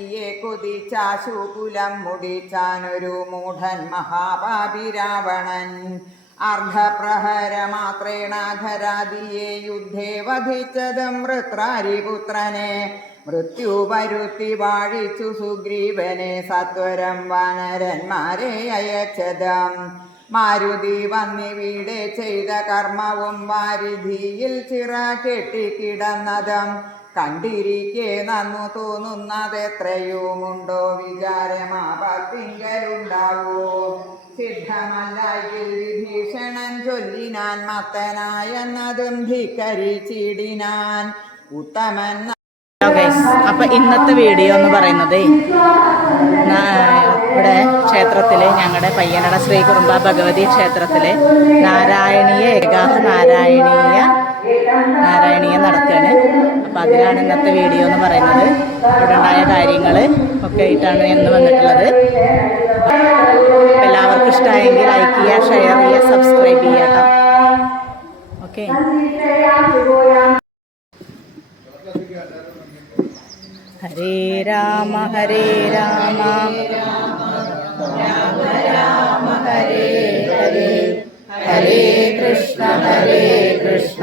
യെ കുതിച്ചാശുകുലം മുടിച്ചാനൊരു മൂഢൻ മഹാപാപി രാവണൻ അർദ്ധപ്രഹരമാത്രേണ ഖരാദിയെ യുദ്ധേ വധിച്ചതും വൃത്രാരിപുത്രനെ മൃത്യു വരുത്തി വാഴിച്ചു സുഗ്രീവനെ സത്വരം വാനരന്മാരെ അയച്ചതം. മാരുതി വന്നിവിടെ ചെയ്ത കർമ്മവും വാരിധിയിൽ ചിറ കെട്ടിക്കിടന്നതും. കണ്ടിരിക്കെ നന്നു തോന്നുന്നതെത്രയുമുണ്ടോ വിചാരമാപത്തിങ്കലുണ്ടാവോ. സിദ്ധമല്ലെങ്കിൽ വിഭീഷണൻ ചൊല്ലിനാൻ മത്തനായെന്നതും ധിക്കരിച്ചിടിനാൻ. ഉത്തമൻ അപ്പൊ ഇന്നത്തെ വീഡിയോ എന്ന് പറയുന്നത് ഇവിടെ ക്ഷേത്രത്തിൽ ഞങ്ങളുടെ പയ്യനട ശ്രീ കുറുമ്പ ഭഗവതി ക്ഷേത്രത്തിൽ നാരായണീയ ഏകാഹ നാരായണീയ നാരായണീയ നടക്കുകയാണ് അപ്പം അതിലാണ് ഇന്നത്തെ വീഡിയോ എന്ന് പറയുന്നത്. ഇവിടെ ഉണ്ടായ കാര്യങ്ങൾ ഒക്കെ ആയിട്ടാണ് എന്ന് വന്നിട്ടുള്ളത് എല്ലാവർക്കും ഇഷ്ടമായെങ്കിൽ ലൈക്ക് ചെയ്യുക ഷെയർ ചെയ്യുക സബ്സ്ക്രൈബ് ചെയ്യുക ഓക്കെ ഹരേ രാമ ഹരേ രാമ. രാമ രാമ ഹരേ ഹരേ ഹരേ കൃഷ്ണ ഹരേ കൃഷ്ണ.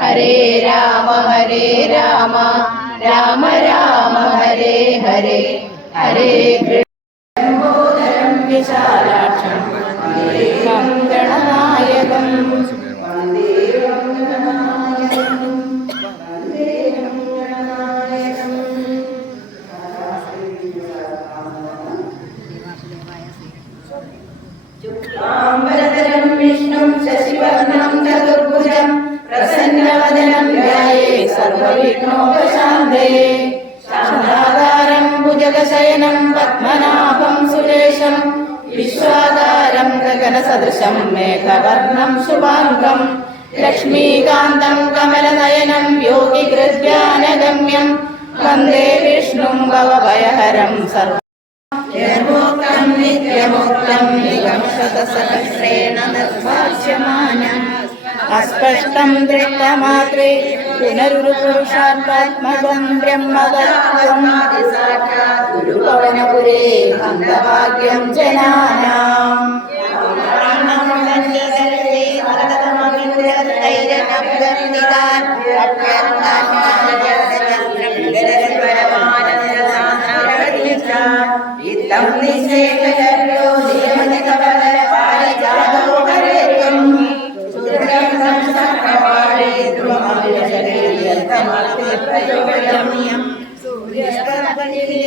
ഹരേ രാമ ഹരേ രാമ രാമ രാമ ഹരേ ഹരേ ഹരേ കൃഷ്ണോദരം വിശാലാക്ഷം ഗണനായകം ശുക്ലാംബരധരം വിഷ്ണും ശശിവർണം ധ്യായേ സർവവിഘ്നോപശാന്തയേ ശാന്താകാരം ഭുജഗശയനം പത്മനാഭം സുരേശം വിശ്വാകാരം ഗഗനസദൃശം മേഘവർണം ശുഭാംഗം ലക്ഷ്മീകാന്തം കമലനയനം യോഗിഗൃധ്യാനഗമ്യം വന്ദേ വിഷ്ണും ഭവഭയഹരം സർവ. നിത്യമുക്തം നിഗംശതസഹസ്രേണ നിർഭാഷ്യമാനം അസ്പഷ്ടം ദൃഷ്ടമാത്രേ. പുനരുരു പുരുഷാർത്മാത്മകം ബ്രഹ്മതത്വം ഗുരുഭവനപുരേ ഹന്തഭാഗ്യം ജനാനാം. ഇത്തം നിശേഖരോ സൂര്യസ്തമനിലേ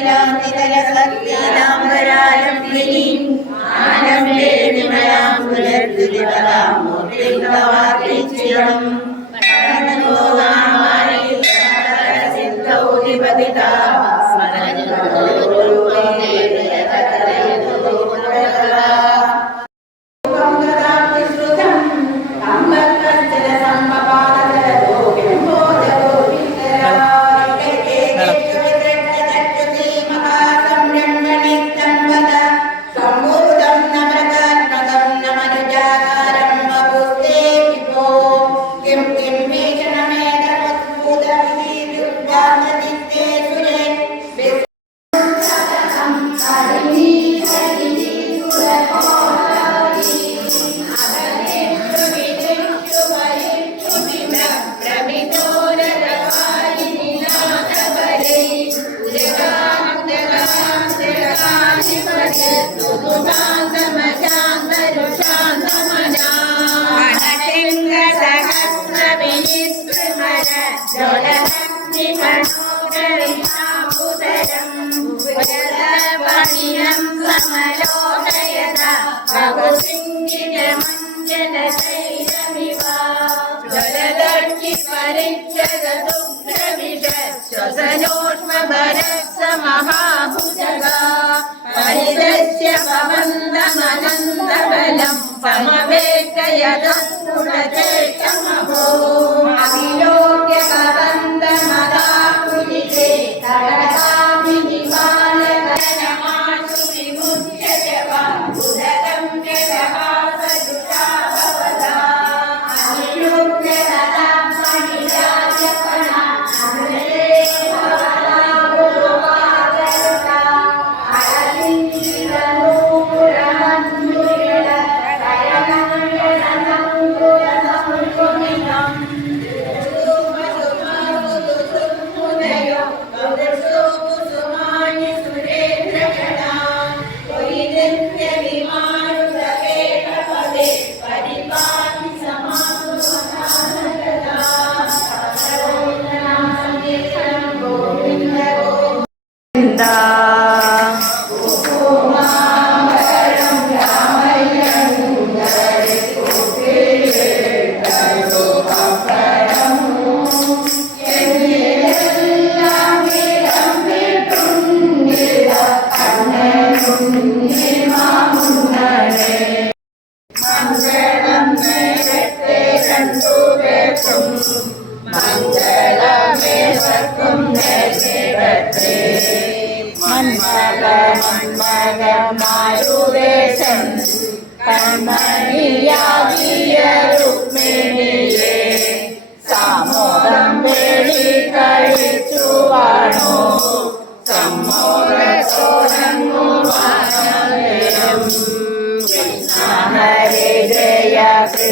നീലാംബിതര സത്യനാംബരാരം വിനി ആനന്ദേ നിമലാം പുലർത്തുതിവലാം മൂർത്തിഭവാ Amén. श्वसनोष्मभरत्समहाभुजगा हरिदस्य भवन्दमनन्दबलम् समवेकयदः पुरचेष्टमभो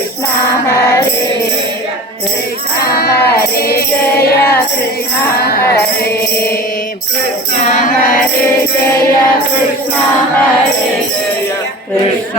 കൃഷ്ണ ഹരേ കൃഷ്ണ ഹരേ ജയ കൃഷ്ണ ഹരേ കൃഷ്ണ ഹരേ ജയ കൃഷ്ണ ഹരേ ജയ കൃഷ്ണ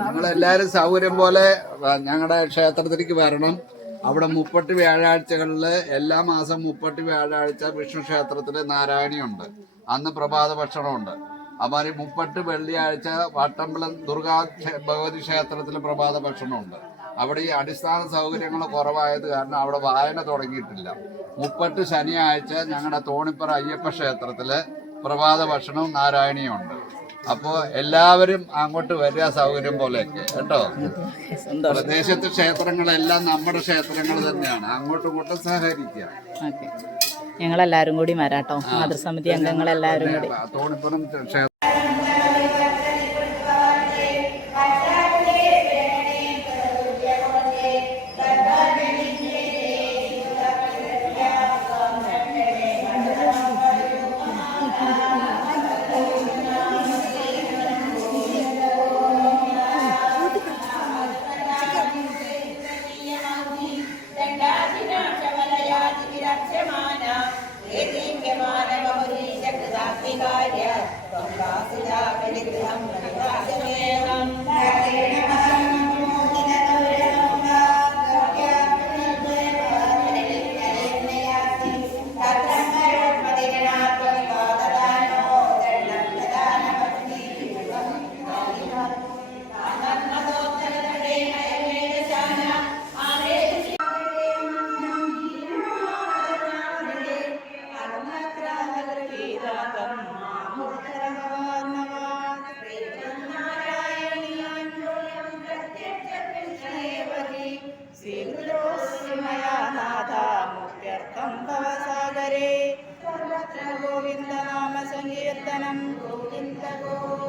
നിങ്ങളെല്ലാവരും സൗകര്യം പോലെ ഞങ്ങളുടെ ക്ഷേത്രത്തിലേക്ക് വരണം. അവിടെ മുപ്പട്ട് വ്യാഴാഴ്ചകളിൽ എല്ലാ മാസം മുപ്പട്ട് വ്യാഴാഴ്ച വിഷ്ണു ക്ഷേത്രത്തിൽ നാരായണിയുണ്ട്. അന്ന് പ്രഭാത ഭക്ഷണമുണ്ട്. അമാതിരി മുപ്പട്ട് വെള്ളിയാഴ്ച വട്ടമ്പലം ദുർഗാ ഭഗവതി ക്ഷേത്രത്തിൽ പ്രഭാത ഭക്ഷണമുണ്ട്. അവിടെ ഈ അടിസ്ഥാന സൗകര്യങ്ങൾ കുറവായത് കാരണം അവിടെ വായന തുടങ്ങിയിട്ടില്ല. മുപ്പട്ട് ശനിയാഴ്ച ഞങ്ങളുടെ തോണിപ്പുറ അയ്യപ്പ ക്ഷേത്രത്തിൽ പ്രഭാത ഭക്ഷണവും നാരായണിയും അപ്പോ എല്ലാവരും അങ്ങോട്ട് വരിക സൗകര്യം പോലെയൊക്കെ കേട്ടോ? പ്രദേശത്തെ ക്ഷേത്രങ്ങളെല്ലാം നമ്മുടെ ക്ഷേത്രങ്ങൾ തന്നെയാണ്. അങ്ങോട്ടും ഇങ്ങോട്ടും സഹകരിക്കുക. ഞങ്ങളെല്ലാവരും കൂടി വരാട്ടോ മാതൃസമിതി അംഗങ്ങളെല്ലാവരും കൂടി. തോണിപ്പുറം ക്ഷേത്രം कीर्तनं गोविन्दगो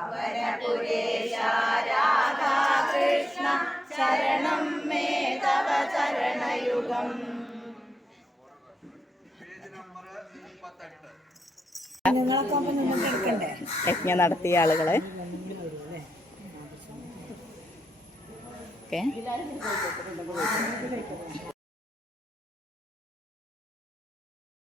പവനപുരേശ രാധാ ശരണം മേ തവ ചരണയുഗം. യജ്ഞ നടത്തിയ ആളുകൾ. ഓക്കെ.